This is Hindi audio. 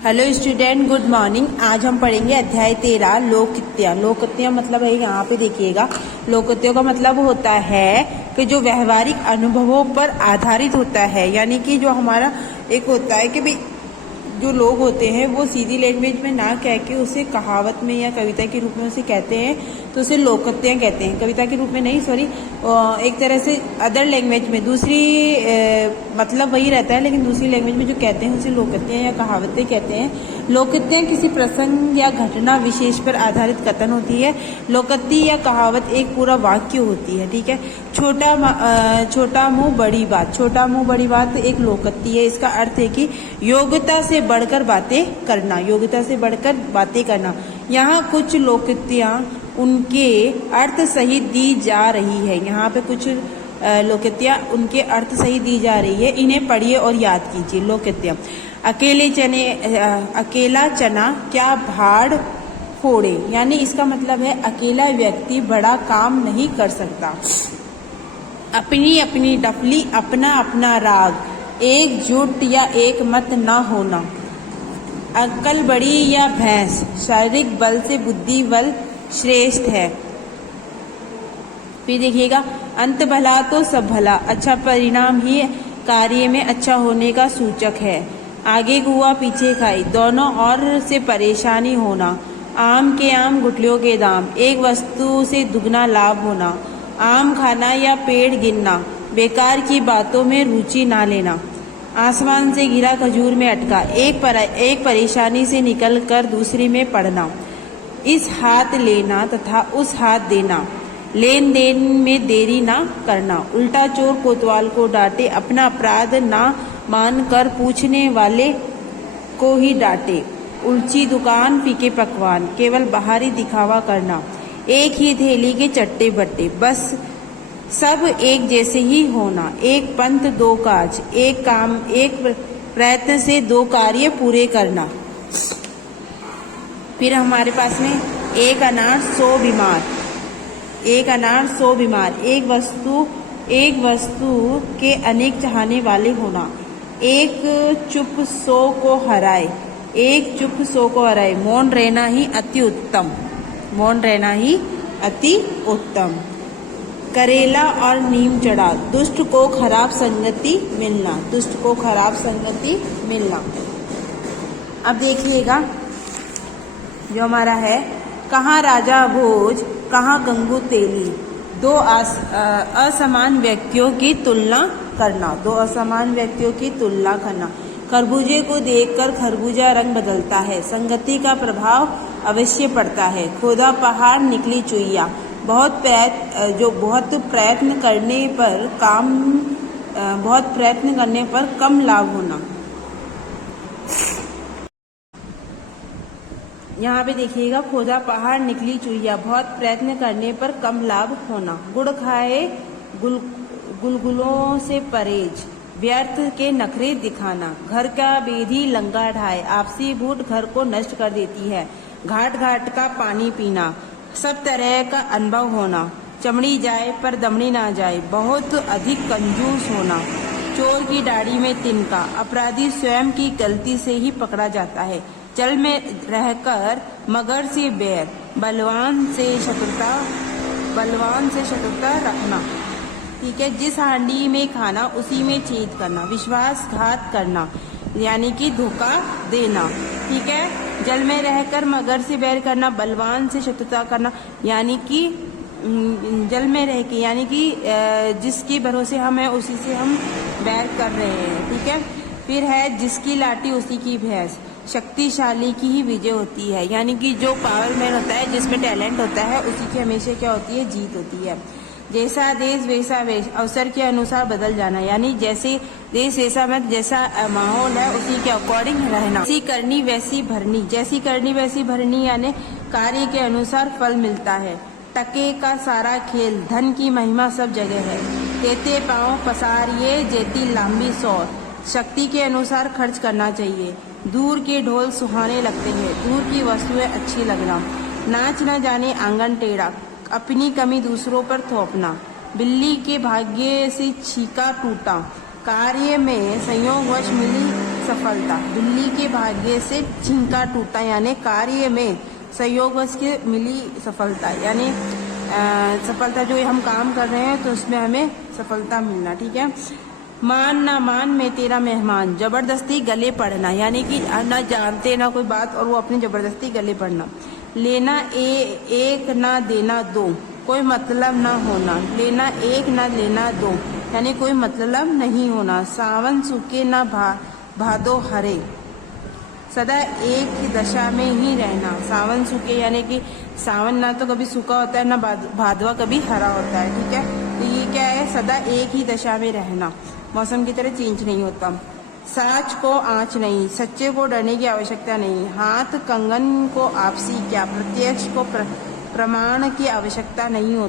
Hello student, good morning. आज हम पढ़ेंगे अध्याय 13 लोकोक्तियाँ। लोकोक्तियाँ मतलब है, यहाँ पे देखिएगा, लोकोक्तियों का मतलब होता है कि जो व्यवहारिक अनुभवों पर आधारित होता है। यानी कि जो हमारा एक होता है कि भाई जो लोग होते हैं वो सीधी लैंग्वेज में ना कह के उसे कहावत में या कविता के रूप में उसे कहते हैं, तो उसे लोकोक्तियाँ कहते हैं। कविता के रूप में नहीं, सॉरी, एक तरह से अदर लैंग्वेज में दूसरी मतलब वही रहता है, लेकिन दूसरी लैंग्वेज में जो कहते हैं उसे लोकोक्तियाँ या कहावतें कहते हैं। लोकोक्तियाँ किसी प्रसंग या घटना विशेष पर आधारित कथन होती है। लोकोक्ति या कहावत एक पूरा वाक्य होती है, ठीक है। छोटा मुंह बड़ी बात। छोटा मुंह बड़ी बात एक लोकोक्ति है। इसका अर्थ है कि योग्यता से बढ़कर बातें करना, योग्यता से बढ़कर बातें करना। यहाँ कुछ लोकोक्तियाँ उनके अर्थ सहित दी जा रही है। यहाँ पे कुछ लोकोक्तियाँ उनके अर्थ सहित दी जा रही है, इन्हें पढ़िए और याद कीजिए। लोकोक्तियाँ, अकेला चना क्या भाड़ फोड़े, यानी इसका मतलब है अकेला व्यक्ति बड़ा काम नहीं कर सकता। अपनी अपनी डफली अपना अपना राग, एकजुट या एक मत न होना। अक्ल बड़ी या भैंस, शारीरिक बल से बुद्धि बल श्रेष्ठ है। फिर देखिएगा, अंत भला तो सब भला, अच्छा परिणाम ही कार्य में अच्छा होने का सूचक है। आगे हुआ पीछे खाई, दोनों ओर से परेशानी होना। आम के आम गुठलियों के दाम, एक वस्तु से दुगना लाभ होना। आम खाना या पेड़ गिनना, बेकार की बातों में रुचि ना लेना। आसमान से गिरा खजूर में अटका, एक परेशानी से निकलकर दूसरी में पड़ना। इस हाथ लेना तथा उस हाथ देना, लेन देन में देरी ना करना। उल्टा चोर कोतवाल को डांटे, अपना अपराध ना मानकर पूछने वाले को ही डांटे। उलची दुकान फीके पकवान, केवल बाहरी दिखावा करना। एक ही थैली के चट्टे बट्टे, बस सब एक जैसे ही होना। एक पंथ दो काज, एक काम एक प्रयत्न से दो कार्य पूरे करना। फिर हमारे पास में एक अनार 100 बीमार, एक अनार 100 बीमार। एक वस्तु के अनेक चाहने वाले होना। एक चुप 100 को हराए, एक चुप 100 को हराए। मौन रहना ही अति उत्तम, मौन रहना ही अति उत्तम। करेला और नीम चढ़ा, दुष्ट को खराब संगति मिलना, दुष्ट को खराब संगति मिलना। अब देखिएगा जो हमारा है, कहाँ राजा भोज कहाँ गंगू तेली, दो असमान व्यक्तियों की तुलना करना, दो असमान व्यक्तियों की तुलना करना। खरबूजे को देखकर खरबूजा रंग बदलता है, संगति का प्रभाव अवश्य पड़ता है। खोदा पहाड़ निकली चुईया, बहुत प्रयत्न करने पर कम लाभ होना। यहाँ पे देखिएगा, खोदा पहाड़ निकली चुईया, बहुत प्रयत्न करने पर कम लाभ होना। गुड़ खाए गुलगुलों से परहेज, व्यर्थ के नखरे दिखाना। घर का बेधी लंगा ढाए, आपसी भूत घर को नष्ट कर देती है। घाट घाट का पानी पीना, सब तरह का अनुभव होना। चमड़ी जाए पर दमड़ी ना जाए, बहुत अधिक कंजूस होना। चोर की दाढ़ी में तिनका, अपराधी स्वयं की गलती से ही पकड़ा जाता है। जल में रहकर मगर से बैर, बलवान से शत्रुता रखना, ठीक है। जिस हांडी में खाना उसी में छेद करना। विश्वासघात करना, यानी कि धोखा देना, ठीक है। जल में रहकर मगर से बैर करना, बलवान से शत्रुता करना, यानी कि जल में रह के, यानी कि जिसके भरोसे हम हैं उसी से हम बैर कर रहे हैं, ठीक है। फिर है, जिसकी लाठी उसी की भैंस, शक्तिशाली की ही विजय होती है। यानी कि जो पावरमैन होता है, जिसमें टैलेंट होता है, उसी की हमेशा क्या होती है, जीत होती है। जैसा देश वैसा वेश, अवसर के अनुसार बदल जाना, यानी जैसे देश वैसा मत, जैसा माहौल है उसी के अकॉर्डिंग रहना। जैसी करनी वैसी भरनी, जैसी करनी वैसी भरनी, यानी कार्य के अनुसार फल मिलता है। टके का सारा खेल, धन की महिमा सब जगह है। तेते पाँव पसारिए जेती लंबी सौर, शक्ति के अनुसार खर्च करना चाहिए। दूर के ढोल सुहाने लगते हैं, दूर की वस्तुएं अच्छी लगना। नाच न जाने आंगन टेढ़ा, अपनी कमी दूसरों पर थोपना। बिल्ली के भाग्य से छीका टूटा, कार्य में संयोगवश मिली सफलता, बिल्ली के भाग्य से छिंका टूटा, यानी कार्य में सहयोगवश के मिली सफलता, यानी सफलता जो हम काम कर रहे हैं तो उसमें हमें सफलता मिलना। ठीक है। मान ना मान मैं तेरा मेहमान, जबरदस्ती गले पड़ना, यानी कि ना जानते ना कोई बात और वो अपनी जबरदस्ती गले पड़ना। लेना एक ना देना दो, कोई मतलब ना होना, लेना एक ना लेना दो, यानी कोई मतलब नहीं होना। सावन सूखे ना भादो हरे, सदा एक ही दशा में ही रहना। सावन सूखे यानी कि सावन ना तो कभी सूखा होता है ना भादवा कभी हरा होता है। ठीक है। तो ये क्या है, सदा एक ही दशा में रहना, मौसम की तरह चेंज नहीं होता। साच को आँच नहीं, सच्चे को डरने की आवश्यकता नहीं। हाथ कंगन को आपसी क्या, प्रत्यक्ष को प्रमाण की आवश्यकता नहीं होती।